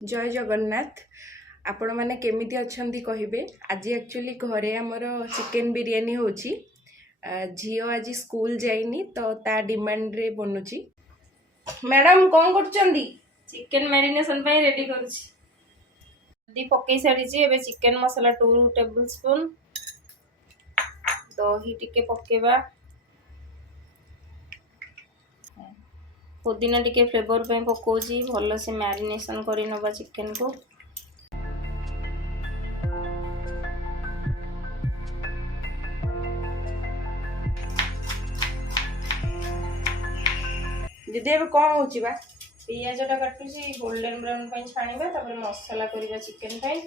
जय जगन्नाथ। आपण मैंने केमिति अच्छंती कहिबे। आज एक्चुअली घरे आमर चिकेन बिरियानी होची। झीओ आज स्कूल जाइनी तो ता डिमांड रे बनुची। मैडम कौन करचंदी? चिकेन मैरिनेशन ପାଇଁ रेडी करूची। दी पकई सारी छी। एबे चिकेन मसाला 2 टेबलस्पून दही टिके पकेबा। पुदीना टिके फ्लेवर ପାଇଁ पकोची। भलो से मैरिनेशन करी नबा चिकेन को। दीदी अब कौन होची बा? पियाजटा काटुची गोल्डन ब्राउन ପାଇଁ छाणीबा। तापर मसाला करिबा चिकेन ପାଇଁ।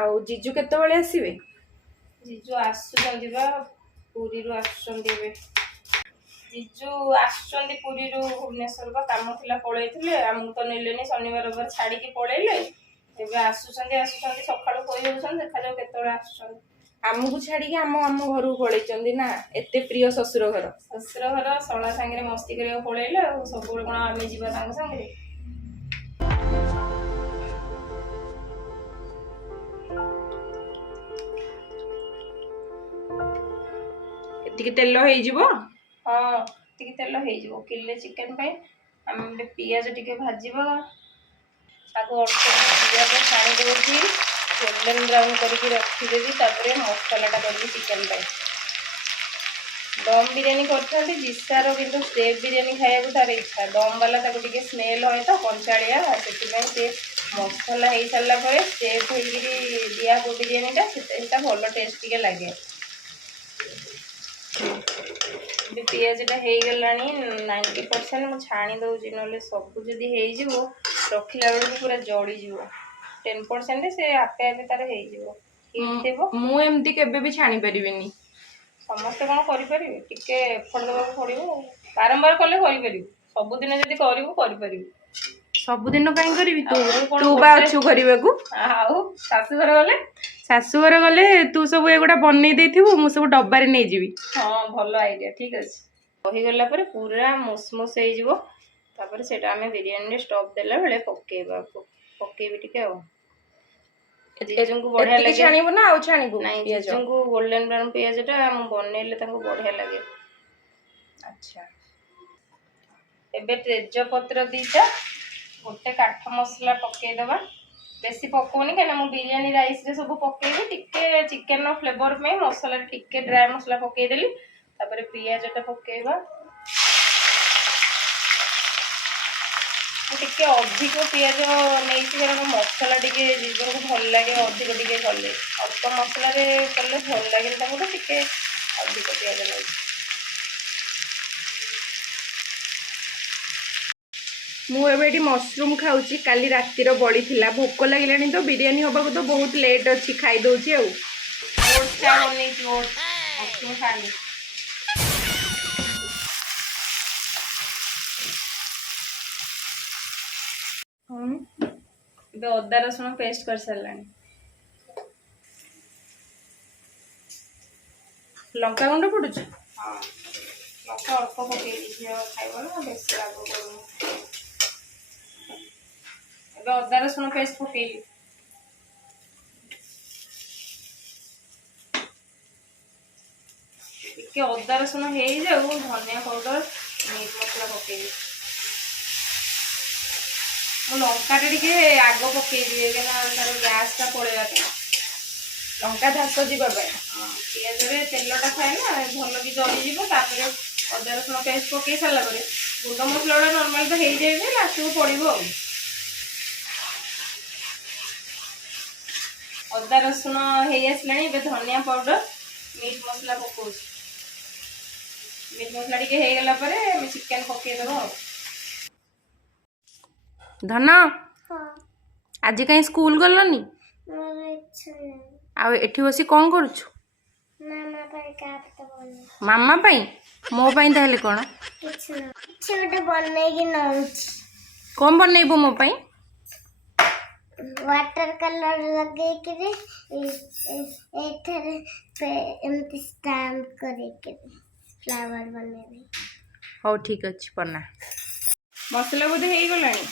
आउ जीजू केते बेले आसीबे? जीजू आसुचंदी बा पुरी रु आसुचंदी। एबे जीजू आसुचंदी पुरी रु भुवनेश्वर बा काम थिला पळैथिले। हमहु तो नेलेनी शनिवार रविवार छाडी के पळैले। एबे आसुचंदी सकाळू कोइ होउछन। देखा जाऊ केते बेले आसुचंदी। आमको छाड़ी के आम घर पलैचंदी ना। एते प्रिय ससुर घर सला सांगे मस्ती करिया पळैले। सब कोन आमे जीवा तांग संगे। एतिके तेल हेइ जिवो। हाँ टिके तेल हेइ जिवो। किले चिकेन पे हम पियाज टिके भाजीबो। आगो अल्प पियाज छाणी देउची गोल्डन ब्राउन करके रखी देबी। तापरे मसालाटा करबी चिकेन पे। दम बिरयानी करथांती जिसार किंतु स्टेप बिरयानी खाया तार इच्छा। दम वाला ताको टिके स्मेल होय तो कंचाळिया सेति से मसाला हेइ सारला परे स्टेप हेइगिरी दिया को बिरयानीटा सेटा भलो टेस्ट टिके लागे। पियाजटा हेइ गलानी 90% मु छाणी दउची। नले सब जदी हेइ जिवो रखिला बेलू पूरा जड़ी जिवो। 10% से आपे आपे तार हेइ जिवो। हिट देबो। मु एमती केबे भी छाणी परिबिनी। समस्त कोन करि परिबे। टिके एफर्ट देबा पड़िबो। बारंबार कले करि परिबो। सब दिन जदी करिवो करि परिबो। सब दिन काई करबी तू बा अछु करबे को। आउ सासु घर गले शाशुघर गले तू सब एगुड़ा बनई देथिबो मु सब डब्बारे नै जिवि। हाँ भलो आइडिया ठीक अछि। कहि गला परे पूरा मुसमुस हेइ जिवो। तापर सेटा हमें बिरयानी रे स्टॉप देला बेले पकेबी टिके आ जीजू को बढ़िया लगे। छाणीबो ना आउ छाणीबो? नहीं जीजू को गोल्डन ब्राउन पियाजटा हम बनेले ताको बढ़िया लगे। अच्छा एबे तेजपत्र दीटा गोटे काठ मसला पके दबा। बेसी पकोनी कना मु बिरयानी राइस रे सब पकेबी। टिके चिकेन नो फ्लेवर में मसाला टिके ड्राई मसला पके देली। तापर पियाजटा पकेबा। टिके अधिक पियाज नहीं कारण मसला टिके जीजू को भल लगे अधिक टिके कले। अल्प मसला रे कले भल लगे टिके अधिक पियाज नहीं। मु एबेटी मशरूम खाउची। काली रातिर बड़ी थिला भोक लागिलानी तो बिरयानी होबा को तो बहुत लेट अछि। खाई दउची आउ ओट्स का बनै छी। ओट्स मशरूम खानी। बे अदा रसुण पेस्ट कर सरलानी। लंका गुंड पडुची। हाँ लंका अल्प पके झियो खाइबो ना बेसी लागो करू। एबे अदा रसुण पेस्ट पकेली। टिके अदा रसुण हेइ जाऊ धनिया पाउडर मीट मसला पकेली। मु लंका टिके आगो पके दिए केना तार गैस टा पळेबा के। लंका धास जीवा बे। हां पियाज रे तेलटा खाए ना भलो की जली जीवो। तापरे अदा रसुण पेस्ट पके सारला परे गुंड मसलाटा नॉर्मल तो हेइ जाइबे लास्ट को पड़िबो। अदा रसुण हेइ आसलानी। एबे धनिया पाउडर मीट मसला पकोछ। मीट मसला टिके हेइ गला परे हम चिकेन पके देबो। धन आज कहीं स्कूल गलनी? आ एठी बसी कौन करूछु? मामा पाई मो पाई ताहले कोन? छोटे बनने की नौच। कौन बनैबो मो पाई? वाटर कलर लगे के एथरे पे एमती स्टैम्प करे के फ्लावर बनेबे। हो ठीक अछि पन्ना। मसला बोधे हेइ गलानी।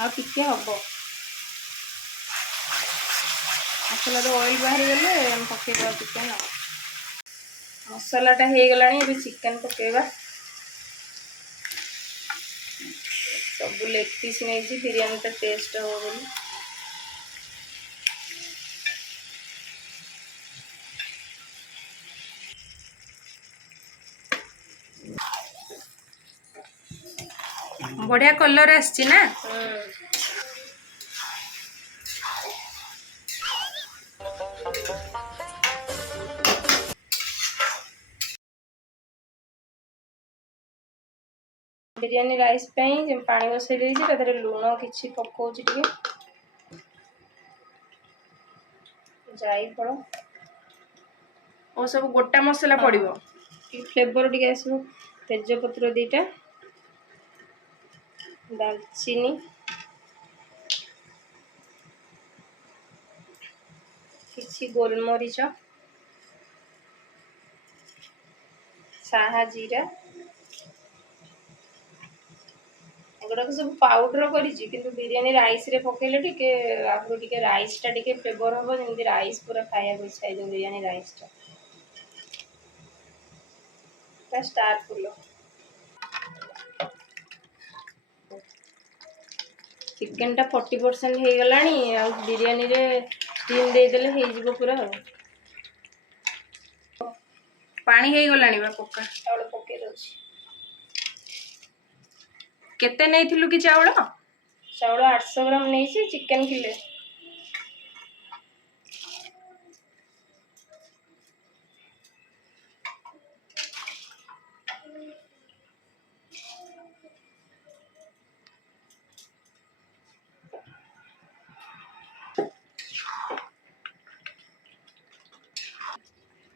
ଆଉ ଟିକେ ହବ। ମସଲାରୁ ଅଏଲ୍ ବାହାରିଗଲେ ଆମେ ପକେଇଦେବା ଚିକେନ୍। ଆଉ ମସଲାଟା ହେଇଗଲାଣି, ଏବେ ଚିକେନ୍ ପକେଇବା। ସବୁ ଲେଗ୍ ପିସ୍ ନେଇଛି, ବିରିୟାନୀଟା ଟେଷ୍ଟ ହବ ବୋଲି। ବଢିଆ କଲର ଆସିଛି ନା। ବିରିୟାନୀ ରାଇସ୍ ପାଇଁ ପାଣି ବସାଇ ଦେଇଛି, ତା ଦେହରେ ଲୁଣ କିଛି ପକଉଛି, ଟିକେ ଜାଇ ଫଳ ଓ ସବୁ ଗୋଟା ମସଲା ପଡିବ। ଟିକେ ଫ୍ଲେଭର ଟିକେ ଆସିବ। ତେଜପତ୍ର 2ଟା, ଡାଲଚିନି, କିଛି ଗୋଲମରିଚ, ସାହା ଜିରା, ଏଗୁଡ଼ାକ ସବୁ ପାଉଡର କରିଛି, କିନ୍ତୁ ବିରିୟାନୀ ରାଇସ୍ରେ ପକେଇଲେ ଟିକେ ଆଗରୁ ଟିକେ ରାଇସ୍ଟା ଟିକେ ଫ୍ଲେଭର ହବ, ଯେମିତି ରାଇସ୍ ପୁରା ଖାଇବାକୁ ଇଚ୍ଛା ହେଇଯିବ। ବିରିୟାନୀ ରାଇସ୍ଟା ଷ୍ଟାର ଫୁଲ। ଚିକେନଟା 40% ହେଇଗଲାଣି, ଆଉ ବିରିୟାନୀରେ ଷ୍ଟିମ୍ ଦେଇଦେଲେ ହେଇଯିବ ପୁରା। ଆଉ ପାଣି ହେଇଗଲାଣି ବା ପକା। ଚାଉଳ ପକେଇ ଦଉଛି। କେତେ ନେଇଥିଲୁ କି ଚାଉଳ? ଚାଉଳ 800 ଗ୍ରାମ ନେଇଛି, ଚିକେନ କିଲେ।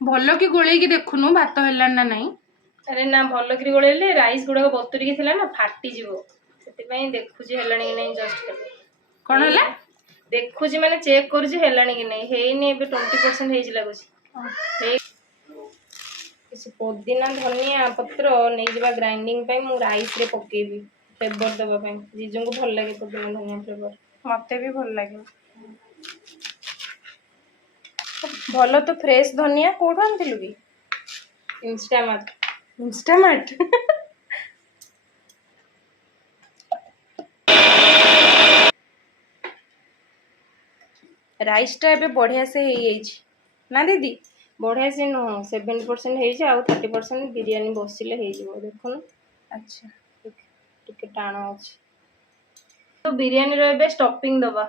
ଭଲ କି ଗୋଳେଇକି ଦେଖୁନୁ ଭାତ ହେଲାଣି ନା ନାଇଁ। ଆରେ ନା, ଭଲକିରି ଗୋଳେଇଲେ ରାଇସ୍ ଗୁଡାକ ବତୁରିକି ଥିଲା ନା, ଫାଟିଯିବ। ସେଥିପାଇଁ ଦେଖୁଛି ହେଲାଣି କି ନାଇଁ। ଜଷ୍ଟ କଣ ହେଲା? ଦେଖୁଛି ମାନେ ଚେକ୍ କରୁଛି ହେଲାଣି କି ନାଇଁ। ହେଇନି, ଏବେ 20% ହେଇଛି ଲାଗୁଛି। କିଛି ପୋଦିନା ଧନିଆ ପତ୍ର ନେଇଯିବା ଗ୍ରାଇଣ୍ଡିଙ୍ଗ ପାଇଁ। ମୁଁ ରାଇସ୍ରେ ପକେଇବି ଫ୍ଲେଭର ଦେବା ପାଇଁ। ଜିଜୁଙ୍କୁ ଭଲ ଲାଗେ ପୋଦିନା ଧନିଆ ଫ୍ଲେଭର। ମତେ ବି ଭଲ ଲାଗେ। ଭଲ ତ ଫ୍ରେଶ ଧନିଆ କୋଉଠୁ ଆଣିଥିଲୁ କି? ଇନଷ୍ଟାମାର୍ଟ। ଇନଷ୍ଟାମାର୍ଟ। ରାଇସ୍ଟା ଏବେ ବଢିଆ ସେ ହେଇଯାଇଛି ନା ଦିଦି? ବଢିଆ ସେ ନୁହଁ, 70% ହେଇଛି, ଆଉ 30% ବିରିୟାନୀ ବସିଲେ ହେଇଯିବ। ଦେଖୁନ, ଆଚ୍ଛା ଟିକେ ଟାଣ ଅଛି। ତ ବିରିୟାନୀର ଏବେ ଷ୍ଟଫିଂ ଦବା।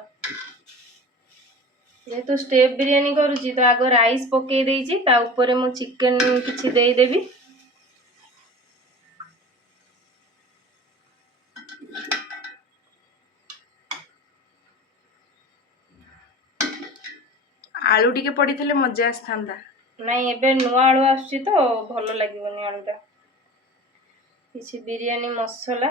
ଯେହେତୁ ଷ୍ଟେପ୍ ବିରିୟାନୀ କରୁଛି, ତ ଆଗ ରାଇସ୍ ପକେଇ ଦେଇଛି, ତା ଉପରେ ମୁଁ ଚିକେନ କିଛି ଦେଇଦେବି। ଆଳୁ ଟିକେ ପଡିଥିଲେ ମଜା ଆସିଥାନ୍ତା। ନାଇଁ, ଏବେ ନୂଆ ଆଳୁ ଆସୁଛି ତ ଭଲ ଲାଗିବନି ଆଳୁଟା। କିଛି ବିରିୟାନୀ ମସଲା,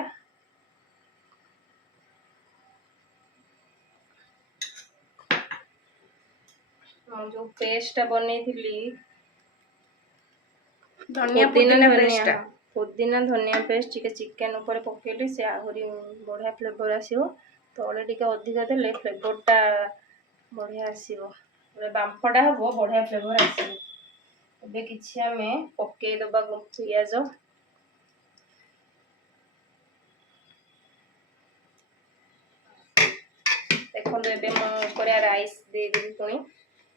ମୁଁ ଯୋଉ ପେଷ୍ଟଟା ବନେଇଥିଲି, ପୁଦିନା ପେଷ୍ଟଟା। ପୁଦିନା ଧନିଆ ପେଷ୍ଟ ଟିକେ ଚିକେନ ଉପରେ ପକେଇଲେ ସେ ଆହୁରି ବଢିଆ ଫ୍ଲେଭର ଆସିବ। ତଳେ ଟିକେ ଅଧିକ ଦେଲେ ଫ୍ଲେଭରଟା ବଢିଆ ଆସିବ। ବାମ୍ଫଟା ହବ, ବଢିଆ ଫ୍ଲେଭର ଆସିବ। ଏବେ କିଛି ଆମେ ପକେଇଦବା ପିଆଜ। ଦେଖନ୍ତୁ, ଏବେ ମୁଁ ଉପରେ ରାଇସ୍ ଦେଇଦେବି। ପୁଣି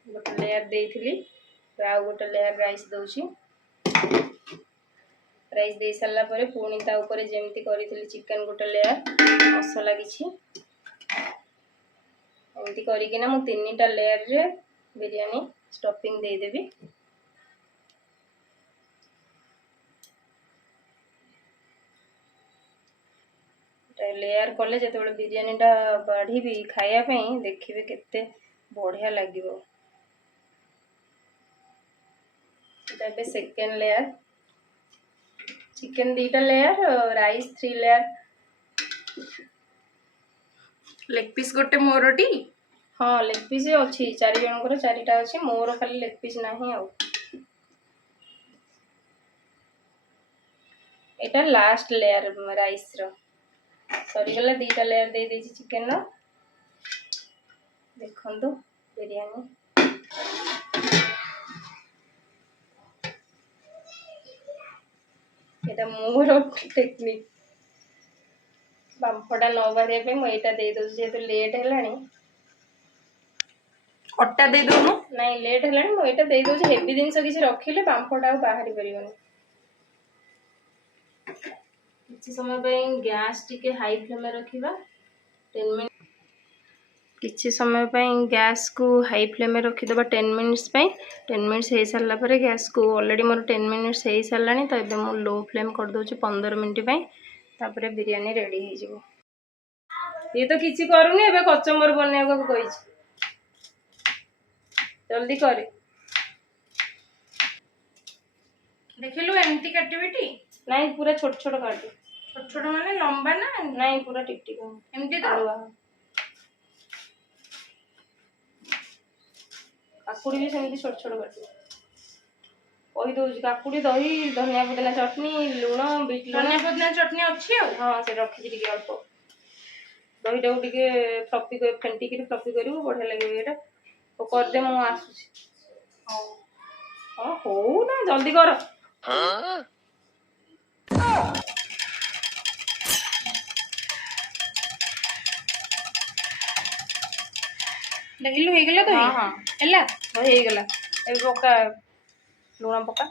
ଗୋଟେ ଲେୟାର ଦେଇଥିଲି, ଆଉ ଗୋଟେ ଲେୟାର ରାଇସ୍ ଦଉଛି। ରାଇସ୍ ଦେଇ ସାରିଲା ପରେ ପୁଣି ତା ଉପରେ ଯେମିତି କରିଥିଲି ଚିକେନ ଗୋଟେ ଲେୟାର, ମସଲା କିଛି, ଏମିତି କରିକିନା ମୁଁ 3ଟା ଲେୟାରରେ ବିରିୟାନୀ ଷ୍ଟଫିଂ ଦେଇଦେବି। ଲେୟାର କଲେ ଯେତେବେଳେ ବିରିୟାନୀଟା ବାଢିବି ଖାଇବା ପାଇଁ, ଦେଖିବେ କେତେ ବଢିଆ ଲାଗିବ। ଏବେ ସେକେଣ୍ଡ ଲେୟାର, ଚିକେନ 2ଟା layer, rice 3 layer. Leg piece ଗୋଟେ ମୋରଟି? ହଁ, ଲେଗ ପିସ୍ ଅଛି, 4 ଜଣଙ୍କର 4ଟା ଅଛି, ମୋର ଖାଲି ଲେଗ ପିସ୍ ନାହିଁ। ଆଉ ଏଇଟା ଲାଷ୍ଟ ଲେୟାର ରାଇସ୍ର। ସରିଗଲା 2ଟା ଲେୟାର ଦେଇ ଦେଇଛି ଚିକେନର। ଦେଖନ୍ତୁ ବିରିୟାନୀ এটা ମୋର ଟେକ୍ନିକ୍। ବାମ୍ଫଟା ନ ବାହାରିବା ପାଇଁ ମୁଁ ଏଇଟା ଦେଇଦେଉଛି, ଯେହେତୁ ଲେଟ୍ ହେଲାଣି। ଅଟା ଦେଇ ଦଉନୁ। ନାଇଁ ଲେଟ୍ ହେଲାଣି, ମୁଁ ଏଇଟା ଦେଇଦେଉଛି। ହେଭି ଜିନିଷ କିଛି ରଖିଲେ ବାମ୍ଫଟା ଆଉ ବାହାରି ପାରିବନି। କିଛି ସମୟ ପାଇଁ ଗ୍ୟାସ୍ ଟିକେ ହାଇ ଫ୍ଲେମ୍ରେ ରଖିବା। 10 ମିନିଟ୍। କିଛି ସମୟ ପାଇଁ ଗ୍ୟାସ୍କୁ ହାଇ ଫ୍ଲେମ୍ରେ ରଖିଦେବା 10 ମିନିଟ୍ସ ପାଇଁ। 10 ମିନିଟ୍ସ ହେଇସାରିଲା ପରେ ଗ୍ୟାସ୍କୁ ଅଲରେଡ଼ି ମୋର 10 ମିନିଟ୍ସ ହେଇସାରିଲାଣି, ତ ଏବେ ମୁଁ ଲୋ ଫ୍ଲେମ୍ କରିଦେଉଛି 15 ମିନିଟ୍ ପାଇଁ। ତାପରେ ବିରିୟାନୀ ରେଡ଼ି ହେଇଯିବ। ଇଏ ତ କିଛି କରୁନି, ଏବେ କଚମ୍ବର ବନେଇବାକୁ କହିଛି। ଜଲ୍ଦି କରେ। ଦେଖିଲୁ ଏମିତି କାଟିବିଟି? ନାଇଁ ପୁରା ଛୋଟ ଛୋଟ କାଟୁ। ଛୋଟ ଛୋଟ ମାନେ ଲମ୍ବା ନା? ନାଇଁ ପୁରା ଟିକ ଟିକ ଏମିତି ତ? ଆଳୁଆ। କାକୁଡ଼ି ବି ସେମିତି ଛୋଟ ଛୋଟ କାଟିବ। କହିଦେଉଛି କାକୁଡ଼ି, ଦହି, ଧନିଆ ପୁଦିନା ଚଟଣି, ଲୁଣ, ବିଟ୍ ଲୁଣ। ଧନିଆ ପୁଦିନା ଚଟଣି ଅଛି ଆଉ? ହଁ ସେ ରଖିଛି ଟିକେ ଅଳ୍ପ। ଦହିଟାକୁ ଟିକେ ଫେଣ୍ଟିକିରି ଫ୍ଲଫି କରିବୁ, ବଢ଼ିଆ ଲାଗିବ ଏଇଟା। ତ କରିଦେ, ମୁଁ ଆସୁଛି। ହଉ। ହଁ ହଉ ନା, ଜଲ୍ଦି କର। ଦେଖିଲୁ ହେଇଗଲା ତ? ହଁ ହଁ ହେଲା। ଦହି ହେଇଗଲା। ଏବେ ପକା ଲୁଣ, ପକା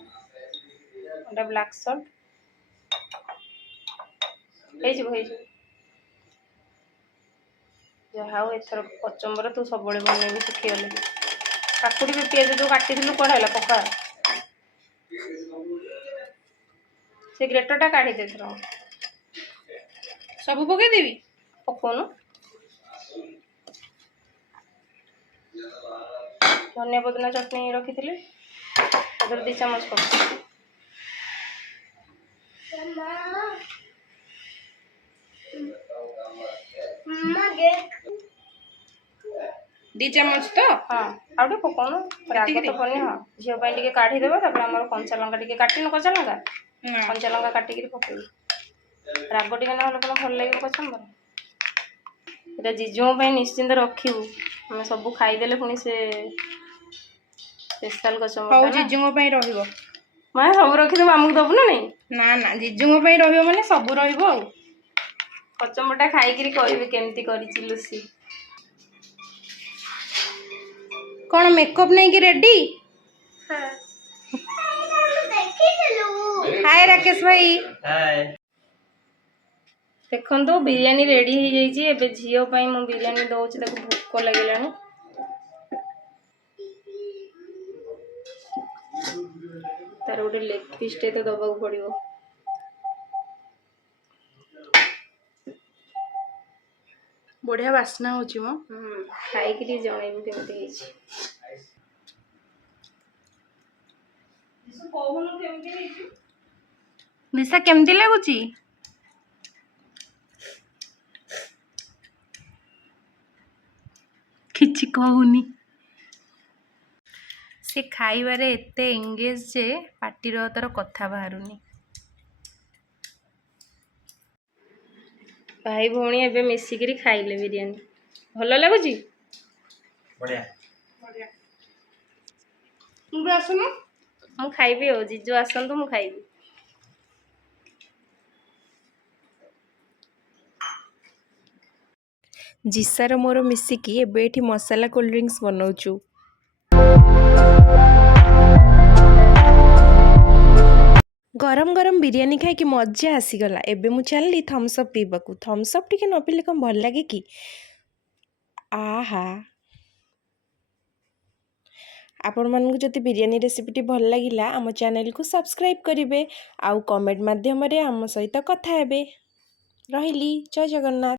ଏଇଟା ବ୍ଲାକ୍ ସଲ୍ଟ। ହେଇଯିବ ହେଇଯିବ। ଯାହା ହଉ ଏଥର କଚମ୍ବର ତୁ ସବୁବେଳେ ବନେଇବୁ ଶିଖିଗଲେ। କାକୁଡ଼ି ବି ପିଆଜ ଯେଉଁ କାଟିଥିଲୁ କୁଆଡ଼େ ହେଲା? ପକା। ସେ ଗ୍ରେଟରଟା କାଢ଼ିଦେ ଏଥର। ସବୁ ପକେଇଦେବି? ପକଉନୁ। ଧନିଆ ପୁଦିନା ଚଟଣି ରଖିଥିଲି, ତାଦେହରେ 2 ଚାମଚ ପକା। ଦି ଚାମଚ ତ? ହଁ ଆଉ ଟିକେ ପକଉନୁ, ରାଗ ତ ପନି। ହଁ ଝିଅ ପାଇଁ ଟିକେ କାଢ଼ିଦେବା। ତାପରେ ଆମର କଞ୍ଚା ଲଙ୍କା ଟିକେ କାଟିନୁ, କଞ୍ଚା ଲଙ୍କା କାଟିକିରି ପକେଇବୁ। ରାଗ ଟିକେ ନହେଲେ କ'ଣ ଭଲ ଲାଗିବ କଚମ୍ବର? ଏଇଟା ଜିଜୁଙ୍କ ପାଇଁ ନିଶ୍ଚିନ୍ତ ରଖିବୁ। ଆମେ ସବୁ ଖାଇଦେଲେ ପୁଣି ସେ ସ୍ପେଶାଲ କଚମ୍ବର। ହଉ, ଜିଜୁଙ୍କ ପାଇଁ ରହିବ। ମାନେ ସବୁ ରଖିଦେବୁ, ଆମକୁ ଦେବୁ ନା ନାଇଁ? ନା ନା, ଜିଜୁଙ୍କ ପାଇଁ ରହିବ ମାନେ ସବୁ ରହିବ ଆଉ। କଚମ୍ବରଟା ଖାଇକିରି କହିବି କେମିତି କରିଛି ଲୁସି। କ'ଣ ମେକଅପ୍ ନେଇକି ରେଡି? ହାय ରାକେଶ ଭାଇ। ଦେଖନ୍ତୁ ବିରିୟାନୀ ରେଡ଼ି ହେଇଯାଇଛି। ଏବେ ଝିଅ ପାଇଁ ମୁଁ ବିରିୟାନୀ ଦେଉଛି, ତାକୁ ଭୋକ ଲାଗିଲାଣି। ତାର ଗୋଟେ ଲେଗ୍ ପିସ୍ଟେ ତ ଦେବାକୁ ପଡ଼ିବ। ବଢ଼ିଆ ବାସ୍ନା ହେଉଛି ମ। ଖାଇକିରି ଜଣେଇବୁ କେମିତି ହେଇଛି। କହୁନୁ କେମିତି ହେଇଛି? ନିଶା କେମିତି ଲାଗୁଛି? କିଛି କହୁନି। ସେ ଖାଇବାରେ ଏତେ ଏଙ୍ଗେଜ୍ ଯେ ପାଟିର ତାର କଥା ବାହାରୁନି। ଭାଇ ଭଉଣୀ ଏବେ ମିଶିକିରି ଖାଇଲେ ବିରିୟାନୀ। ଭଲ ଲାଗୁଛି? ବଢ଼ିଆ। ତୁ ବି ଆସୁନୁ। ମୁଁ ଖାଇବି ଆଉ। ଜିଜୁ ଆସନ୍ତୁ, ମୁଁ ଖାଇବି। ଜିସାର ମୋର ମିଶିକି ଏବେ ଏଠି ମସଲା କୋଲ୍ଡ ଡ୍ରିଙ୍କସ୍ ବନଉଛୁ। ଗରମ ଗରମ ବିରିୟାନୀ ଖାଇକି ମଜା ଆସିଗଲା। ଏବେ ମୁଁ ଚାଲିଲି ଥମ୍ସ ଅପ୍ ପିଇବାକୁ। ଥମ୍ସ ଅପ୍ ଟିକେ ନ ପିଇଲେ କ'ଣ ଭଲ ଲାଗେ କି? ଆହା, ଆପଣମାନଙ୍କୁ ଯଦି ବିରିୟାନୀ ରେସିପିଟି ଭଲ ଲାଗିଲା, ଆମ ଚ୍ୟାନେଲକୁ ସବସ୍କ୍ରାଇବ୍ କରିବେ ଆଉ କମେଣ୍ଟ ମାଧ୍ୟମରେ ଆମ ସହିତ କଥା ହେବେ। ରହିଲି, ଜୟ ଜଗନ୍ନାଥ।